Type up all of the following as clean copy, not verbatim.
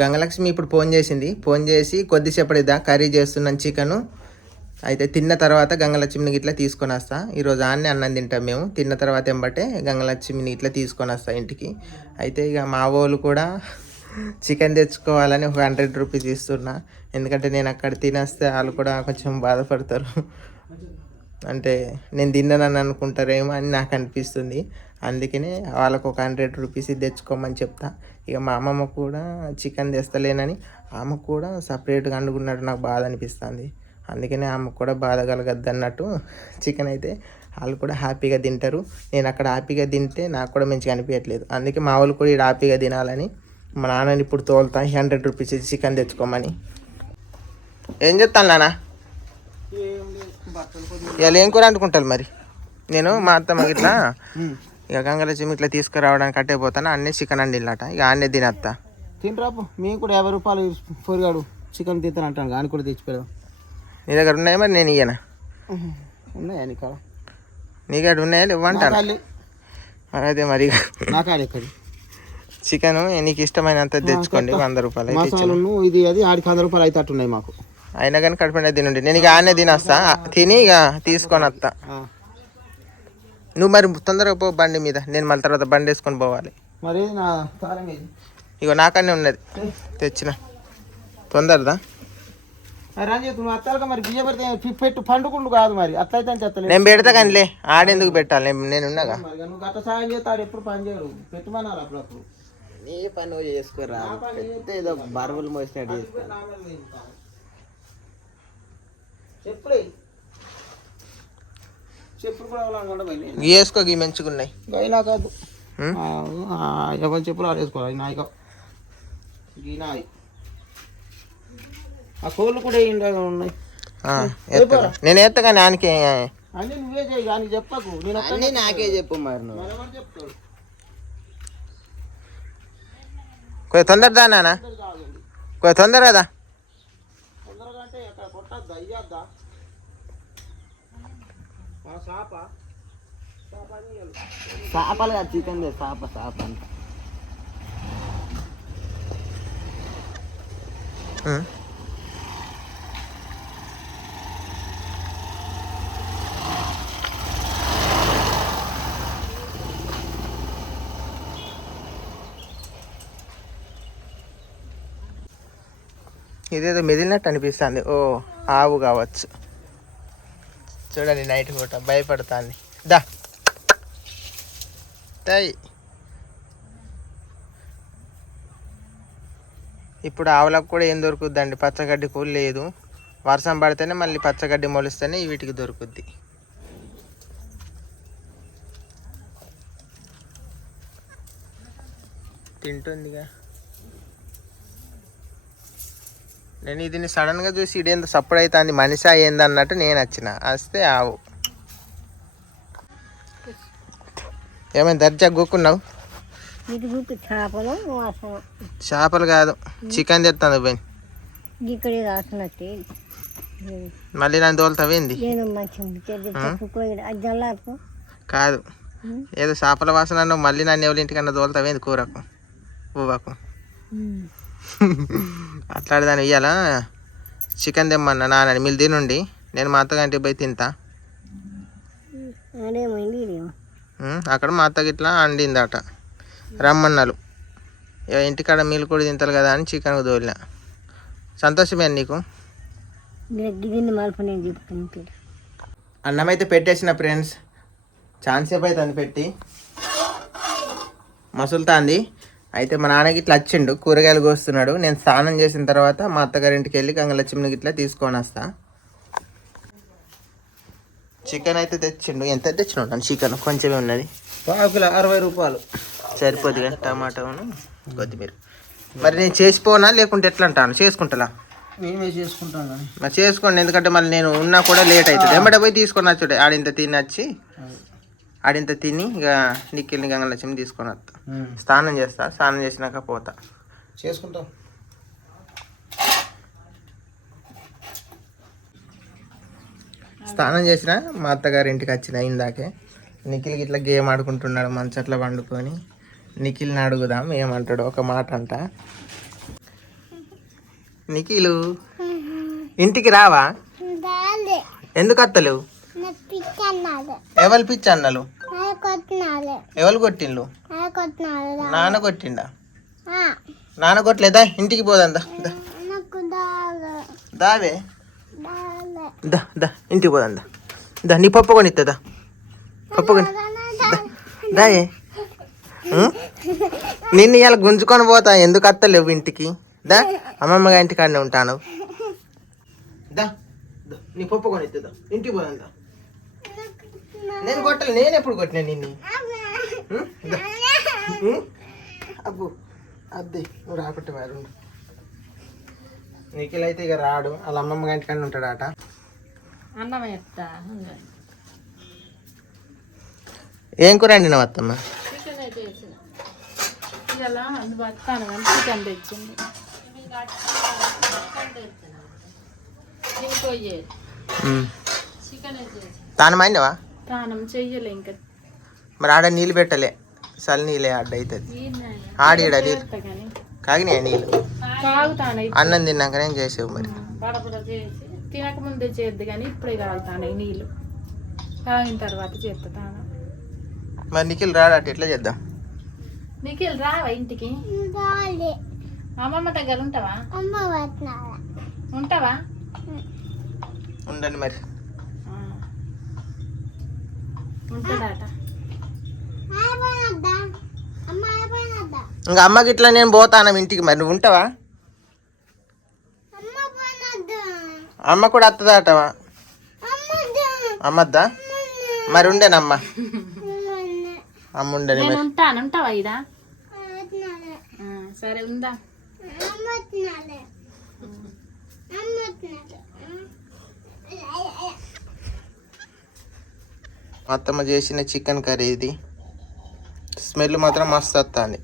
గంగలక్ష్మి ఇప్పుడు ఫోన్ చేసి కొద్దిసేపటిదా కర్రీ చేస్తున్నాను చికెను. అయితే తిన్న తర్వాత గంగలక్ష్మిని ఇట్లా తీసుకొని వస్తా. ఈరోజు ఆన్నే అన్నం తింటాం మేము. తిన్న తర్వాత ఎంబటే గంగలక్ష్మిని ఇట్లా తీసుకొని వస్తా ఇంటికి. అయితే ఇక మా వాళ్ళు కూడా చికెన్ తెచ్చుకోవాలని ఒక 100 రూపీస్ ఇస్తున్నా. ఎందుకంటే నేను అక్కడ తినేస్తే వాళ్ళు కూడా కొంచెం బాధపడతారు. అంటే నేను తిన్నానని అనుకుంటారేమో అని నాకు అనిపిస్తుంది. అందుకనే వాళ్ళకు ఒక 100 రూపీస్ తెచ్చుకోమని చెప్తా. ఇక మా అమ్మమ్మ కూడా చికెన్ తెస్తలేనని ఆమె కూడా సపరేట్గా వండుకున్నట్టు నాకు బాధ అనిపిస్తుంది. అందుకనే ఆమెకు కూడా బాధ కలగద్దు అన్నట్టు చికెన్ అయితే వాళ్ళు కూడా హ్యాపీగా తింటారు. నేను అక్కడ హ్యాపీగా తింటే నాకు కూడా మంచిగా అనిపించట్లేదు. అందుకే మా వాళ్ళు కూడా ఇక్కడ హ్యాపీగా తినాలని మా నాన్నని ఇప్పుడు తోలుతా 100 రూపీస్ చికెన్ తెచ్చుకోమని. ఏం చెప్తాను నాన్న? ఇలా ఏం కూర అనుకుంటారు మరి? నేను మా అత్తమ్మ ఇట్లా ఇక గంగలక్ష్మి ఇట్లా తీసుకురావడానికి కట్టే పోతాను. అన్నీ చికెన్ అండిల్లట. ఇక అన్నీ తినేస్తా. తినరాపు మేము కూడా 50 రూపాయలు పొరిగాడు చికెన్ తింటాను అంటాను. కానీ కూడా తెచ్చిపెడదాం. నీ దగ్గర ఉన్నాయి మరి? నేను ఇయ్యనా? ఉన్నాయా నీ కాడ? నీ కాడ ఉన్నాయా ఇవ్వంటాను. మరి అదే మరి నా కాడ ఎక్కడ చికెన్ నీకు ఇష్టమైనంత తెచ్చుకోండి. 100 రూపాయలు మసాలాను ఇది అది ఆడికి 100 రూపాయలు అయితే అట్టున్నాయి మాకు. అయినా కానీ కడుపుండే తినండి. నేను ఇక ఆనే తినేస్తా. తిని ఇక తీసుకొని వస్తా. నువ్వు మరి తొందరగా పో బండి మీద. నేను మళ్ళీ తర్వాత బండి వేసుకొని పోవాలి. మరి నా తాళం ఇగో నాకనే ఉన్నది తెచ్చిన. తొందరదా రంజిత్ నువ్వు అత్తాలుగా మరి బియ్య పెడితే పెట్టు పండుకుండు కాదు మరి అట్లయితే చెత్తలే. నేను పెడతా కానీలే. ఆడెందుకు పెట్టాలి? నేను ఉన్నాగా. నువ్వు గట్ట సాయం చేస్తాడు ఎప్పుడు పని చేయరు. పెట్టమన్నారు అప్పుడప్పుడు. నీ పని నువ్వు చేసుకోరా. ఏదో బరువులు మోసినట్టు చేసుకో. చెప్పులు కూడా వేసుకో. గీ మంచుకున్నాయి. అయినా కాదు ఎవరు చెప్పులు ఆడ వేసుకోవాలి. నాయక నాయి ఆ కోళ్ళు కూడా ఉన్నాయి. నేను వేస్తా కానీ ఆయనకి అన్నీ నువ్వే చేయి కానీ చెప్పకు. నేను అన్నీ నాకే చెప్పు మరి. నువ్వు చెప్తాడు కొంచెం తొందరదా నాన్న? కొంచెం తొందరదా? తొందరగా అంటే ఎక్కడ కొట్టద్దా ఇయ్యద్దా? చేపలు కాదు చికెన్ చేప అంట. ఇదేదో మెదిలినట్టు అనిపిస్తుంది. ఓ ఆవు కావచ్చు. చూడండి నైట్ పూట భయపడుతుంది. దా టై. ఇప్పుడు ఆవులకు కూడా ఏం దొరుకుద్దండి? పచ్చగడ్డి కూడా లేదు. వర్షం పడితేనే మళ్ళీ పచ్చగడ్డి మొలిస్తేనే వీటికి దొరుకుద్ది. తింటుందిగా. నేను ఇది సడన్గా చూసి ఇదేందో సప్పుడు అవుతుంది మనిషి అయ్యింది అన్నట్టు నేను వచ్చిన. వస్తే ఆవు. ఏమైనా దర్జా కూకున్నావు? చేపలు కాదు చికెన్ తెస్తాను పోయి. మళ్ళీ నన్ను తోలుతావేంది? కాదు ఏదో చేపల వాసన అన్నావు. మళ్ళీ నన్ను ఎవరి ఇంటికన్నా తోలుతావేంది కూరకు పువ్వకు? అట్లాడదాన్ని ఇయ్యాల చికెన్ తెమ్మన్నా నాన్న. మీరు తినండి, నేను మా అత్తగారింటికి పోయి తింటా. అక్కడ మా అత్తకి ఇట్లా అండిందట. రమ్మన్నారు. ఇంటికాడ మీరు కూడా తింటారు కదా అని చికెన్ తోలిన. సంతోషమే నీకు? అన్నం అయితే పెట్టేసిన ఫ్రెండ్స్. ఛాన్స్ సేపు అవుతుంది పెట్టి. మసులుతాంది. అయితే మా నాన్నకి ఇట్లా వచ్చిండు, కూరగాయలు కోస్తున్నాడు. నేను స్నానం చేసిన తర్వాత మా అత్తగారింటికి వెళ్ళి గంగలక్ష్మికి ఇట్లా తీసుకొని వస్తా. చికెన్ అయితే తెచ్చిండు. ఎంత తెచ్చినాడు చికెన్? కొంచెమే ఉన్నది. 60 రూపాయలు సరిపోద్ది కదా. టమాటాను కొత్తిమీర. మరి నేను చేసిపోనా లేకుంటే ఎట్లా అంటాను? చేసుకుంటా. మేమే చేసుకుంటాం కానీ మరి చేసుకోండి. ఎందుకంటే మళ్ళీ నేను ఉన్నా కూడా లేట్ అవుతుంది. వెంబడే పోయి తీసుకొని వచ్చాడు. ఆడింత తినొచ్చి ఆడింత తిని ఇక నిక్కిల్ని గంగలక్ష్మి తీసుకొని వస్తా. స్నానం చేస్తా. స్నానం చేసినాక పోతా. చేసుకుంటాం. స్నానం చేసిన మా అత్తగారి ఇంటికి వచ్చిన ఇందాకే. నిఖిల్కి ఇట్లా గేమ్ ఆడుకుంటున్నాడు మంచట్లా వండుకొని. నిఖిల్ని అడుగుదాం ఏమంటాడు. ఒక మాట అంట. నిఖిలు ఇంటికి రావా? ఎందుకు వస్తలేవు? ఎవరు పిచ్చి అన్నలు? ఎవరు కొట్టిండ్లు? నాన్న కొట్టిండా? నాన్న కొట్టలేదా? ఇంటికి పోదా? దావే దా దా ఇంటికి పోదా? దా నీ పప్పు కొని ఇస్తుందా? పప్పు కొని దాయే నిన్ను ఇలా గుంజుకొని పోతా. ఎందుకు అత్తలేవు ఇంటికి? దా అమ్మమ్మ ఇంటికి ఆడనే ఉంటాను. దా నీ పప్పు కొని ఇస్తుందా? ఇంటికి పోదా? నేను కొట్టలే. నేను ఎప్పుడు కొట్టినా నిన్ను? అబ్బు అద్దే నువ్వు రాకుంటే మరి నిఖిల్ అయితే ఇక రాడు. వాళ్ళ అమ్మమ్మ ఇంటికాడ ఉంటాడట. అన్నం ఎత్తా ఏం కూర వండినావు అత్తమ్మ? చికెన్ అయితే వేసిన ఇలా అది బతాను కానీ చికెన్ తెచ్చింది. పోయేది చికెన్ అయితే తాను మైనవా? తానం చెయ్యలే ఇంకా. మరి ఆడ నీళ్ళు పెట్టలే. చలి నీళ్ళే అడ్డ అవుతుంది. ఆడిడ నీళ్ళు కాగినాయా? నీళ్ళు కాగుతాను అన్నం తిన్నాకనే చేసావు. మరి బడబడ చేసి తినకముందే చేద్దు కానీ ఇప్పుడే కాగుతాను నీళ్ళు. తాగిన తర్వాత చేస్తాను. మరి నిఖిల్ రాడట ఎట్లా చేద్దాం? నిఖిల్ రావా ఇంటికి? అమ్మమ్మ దగ్గర ఉంటావా? ఉంటావా? ఉండండి మరి. ఉంటాడట. ఇంకా అమ్మకి ఇట్లా నేను పోతాను ఇంటికి. మరి నువ్వు ఉంటావా? అమ్మ కూడా వస్తుందటవా? అమ్మద్దా? మరి ఉండేనమ్మ. అమ్మ ఉండని మరి. ఉంటాను. ఉంటావా ఇదా? సరే ఉందా. అత్తమ్మ చేసిన చికెన్ కర్రీ ఇది. స్మెల్ మాత్రం మస్తు వస్తుంది.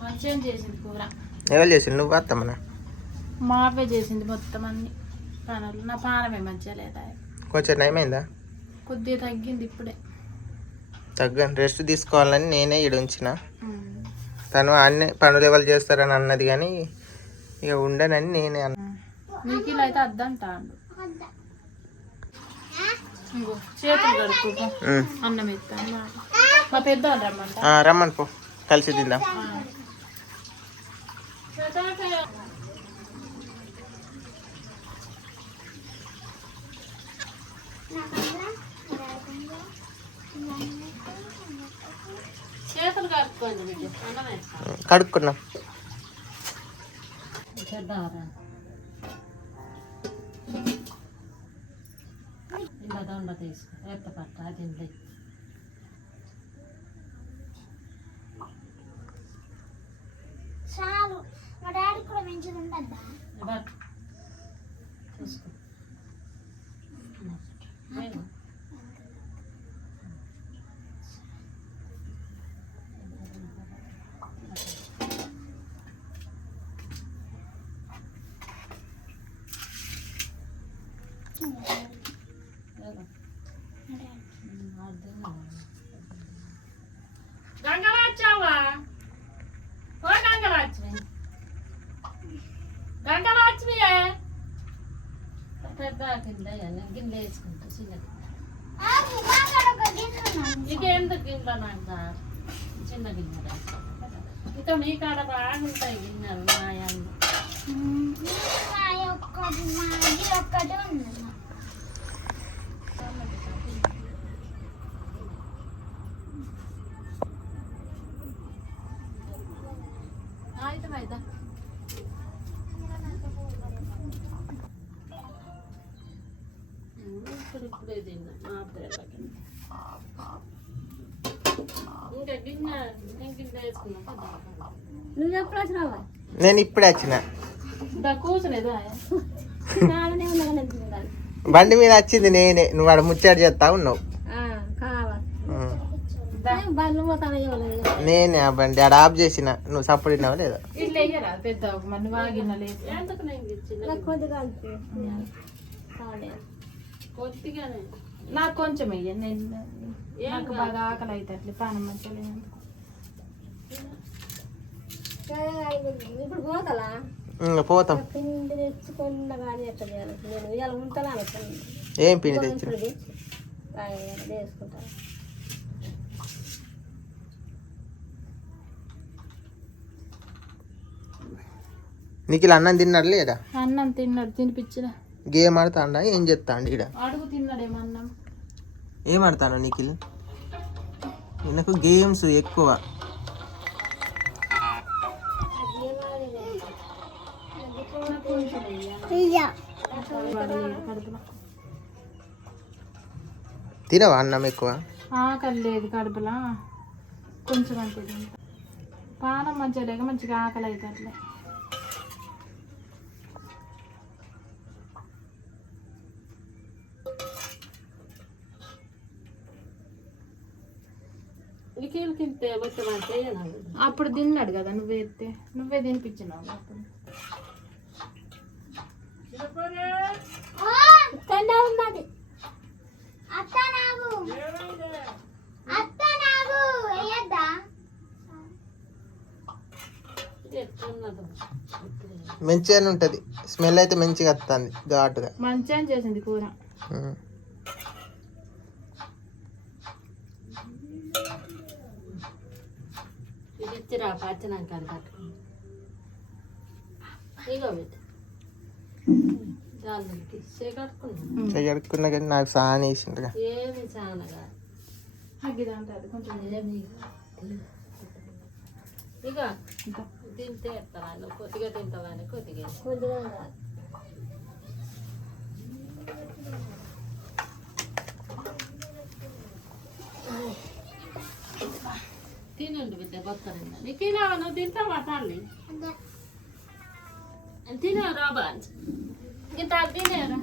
మంచిగా చేసింది కూర. ఎవరు చేసింది? నువ్వు అత్తమ్మనా? మా అవ్వే చేసింది మొత్తం అన్ని పనులు. నా పానమే మంచిగా లేదా? కొంచెం నయమైందా? కొద్దిగా తగ్గింది ఇప్పుడే. తగ్గని రెస్ట్ తీసుకోవాలని నేనే ఈడ ఉంచిన. తను అన్ని పనులు ఎవరు చేస్తారని అన్నది కానీ ఇక ఉండనని నేనే అన్నా. నీకు అయితే అద్దంటాను. చేతులు కడుక్కో. అన్నం ఇస్తాను. మా పెద్ద రమ్మంట. రమ్మని పో, కలిసి తిందాం. చేతులు కడుక్కోండి బిడ్డ. అన్నం వేస్తాను. కడుక్కున్నాం. ఇలా దొండ తీసుకో. ఎత్త పట్ట తిండి. చాలు. మా డాడీ కూడా మంచిగా ఉంటుందా? చూసుకో. గంగరాచావా? ఓ గంగరాజ్మి. గంగరాజ్మి పెద్ద కింద గిన్నె వేసుకుంటా. చిన్నది ఇకెందుకు గిన్నె నాకు చిన్న గిన్నె. ఇక మీ కాడ బాగుంటాయి గిన్నెలు. మాయండి ఒక్కటి ఉంది. అయితే ఇప్పుడే తిన్నా. మా పిల్లలకి ఇంకా గిన్నె గిన్నె వేసుకున్నా. నువ్వు ఎప్పుడు వచ్చినావా? నేను ఇప్పుడే వచ్చిన. కూర్చోలేదు. బండి మీద వచ్చింది నేనే. నువ్వు ఆడ ముచ్చాడు చేస్తా ఉన్నావు. నేనే ఆ బండి ఆడ ఆఫ్ చేసిన. నువ్వు సపోర్ట్ తిన్నావా లేదా? ఇట్లా వేయరా పెద్ద మన వాగిన లేదు. కొద్దిగానే నాకు కొంచెం వెయ్య. నేను నాకు బాగా ఆకలి అయితే అట్లా పానం మంచిగా లేదు. ఇప్పుడు పోతలా? ఇంకా పోతాం. పిండి తెచ్చుకున్న కానీ ఎట్లా చేయాలి నేను ఇవాళ ఉంటాను అనుకున్నాను. ఏం పిండి తెచ్చిన? ఇప్పుడు తెచ్చి వేసుకుంటాను. నీకు ఇలా అన్నం తిన్నాడు లేదా? అన్నం తిన్నాడు, తినిపించిన. గేమ్ ఆడుతాడా? ఏం చెప్తాండి ఇక్కడ? అడుగు తిన్నాడేమో అన్నం. ఏం ఆడతాను నిఖిల్? నాకు గేమ్స్ ఎక్కువ. తినవా అన్నం ఎక్కువ? ఆకలి లేదు కడుపులా, కొంచెం అంతే తింటా. పానం మంచిగా లేక మంచిగా ఆకలి అవుతుంది. అప్పుడు తిన్నాడు కదా, నువ్వే ఎత్తే నువ్వే తినిపించినావు అప్పుడు. ఇక్కడనే ఉన్నది. అత్త నాగు వేయద్దా? మంచిగానే ఉంటుంది. స్మెల్ అయితే మంచిగా వస్తుంది, ఘాటుగా. మంచిగా చేసింది కూర. కడుక్కున్నా కానీ నాకు సాన్ వేసిండ్రుగా. తింటే కొద్దిగా తింటావని కొద్దిగా తినండి బిడ్డ, బొత్తనండి. నీకు ఇలా నువ్వు తింటావా తల్లి? తినేరా బాగా ఇంత తినేరా.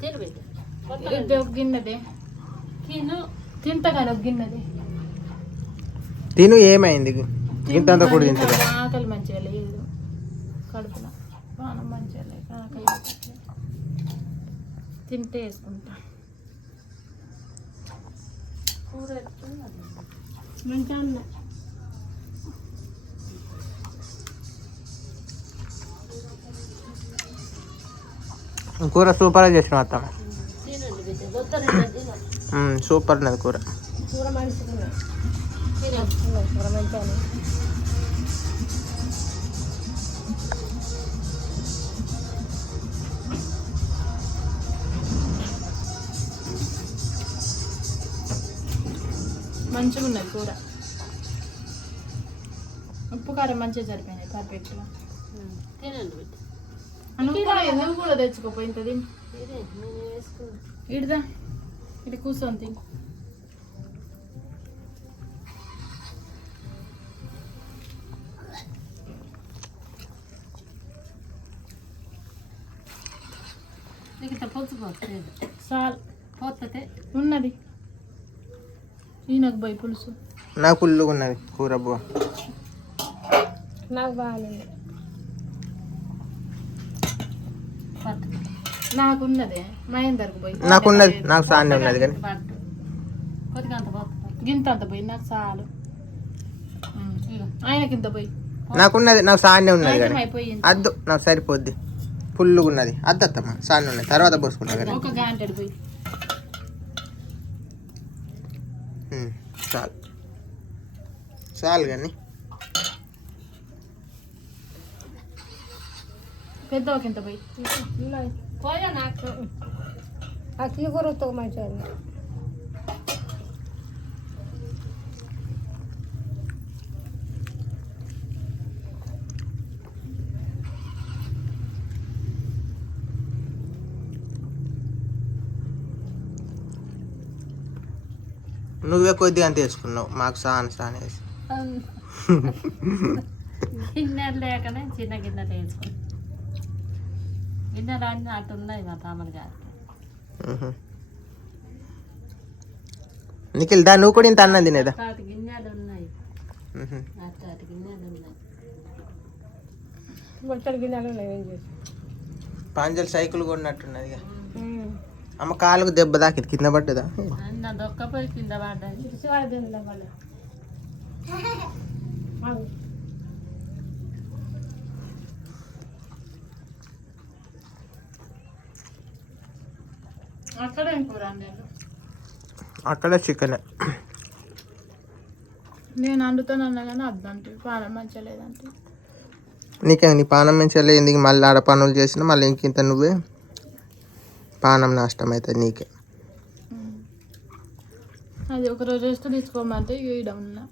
తిను బిడ్డ, ఒక గిన్నెది తిను. తింటా కానీ ఒక గిన్నెది తిను. ఏమైంది? ఇంత కూడా తింటా. ఆకలి మంచిగా లేదు, కడుపులో పానం మంచిగా లేదు, ఆకలి తింటే వేసుకుంటా. కూర మంచిగా ఉన్నా. కూర సూపర్గా చేసిన అత్త. తినండి బిడ్డ, బొత్తనండి. సూపర్ ఉన్నది కూర. కూర మంచిగా కూర మంచిగా. మంచిగా ఉన్నది కూర. ఉప్పు కారం మంచిగా సరిపోయినాయి, పర్ఫెక్ట్గా. తినండి బిడ్డ. నువ్వు కూడా తెచ్చుకోపోయి ఇంత తిని. ఇడదా ఇటు కూర్చొని తిని. చాలు పోతే ఉన్నది. ఈయనకు పోయి పులుసు నాకు పుల్లుగా ఉన్నది కూర. బువ్వ నాకు బాగాలేదు. నాకున్నదే మహేందర్కి పోయి. నాకున్నది, నాకు సాన్నే ఉన్నది కానీ గింత అంత పోయి నాకు చాలు. ఆయనకింత పోయి నాకున్నది, నాకు సాన్నే ఉన్నది కానీ అయిపోయింది. అద్దు, నాకు సరిపోద్ది. పుల్లుగా ఉన్నది. అద్దత్తమ్మ సాన్నే ఉన్నది, తర్వాత పోసుకుంటా కానీ. ఒక గంటడు పోయి చాలు చాలు కానీ. పెద్ద ఒకంత పోయి పోయా నాకు అట్లా కూర మంచిగా. నువ్వే కొద్దిగా అంత వేసుకున్నావు, మాకు సాన్ వేసి. గిన్నెలు లేకనే చిన్న గిన్నెలు వేసుకుని. గిన్నెలు అన్నీ అటు ఉన్నాయి మా తమ్ముడు గారికి. నిఖిల్ దా, నువ్వు కూడా ఇంత అన్నం తినేదా? అటు గిన్నెలు ఉన్నాయి, అటు గిన్నెలు ఉన్నాయి. బొచ్చడి గిన్నెలు ఉన్నాయి. ఏం చేసి పాంజల్ సైకిల్ కొన్నట్టున్నది. అమ్మ కాలుకు దెబ్బ తాకింది, కింద పడ్డదా? అన్న దొక్కపోయి కింద పడ్డాయి. అక్కడ ఏం కూర నేను అక్కడ చికెన్. నేను వండుతానన్నా కానీ అద్దంటే పానం మంచిగా లేదంటే నీకే నీ పానం మంచిగా లేదు, మళ్ళీ ఆడ పనులు చేసినా మళ్ళీ ఇంకింత నువ్వే పానం నష్టం అవుతుంది నీకే. అది ఒక రోజు రెస్ట్ తీసుకోమంటే ఇక ఉన్నా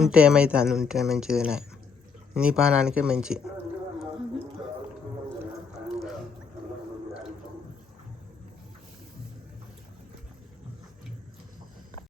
ఉంటే ఏమవుతుంది, ఉంటే మంచిదేనా, నీ పానానికే మంచి.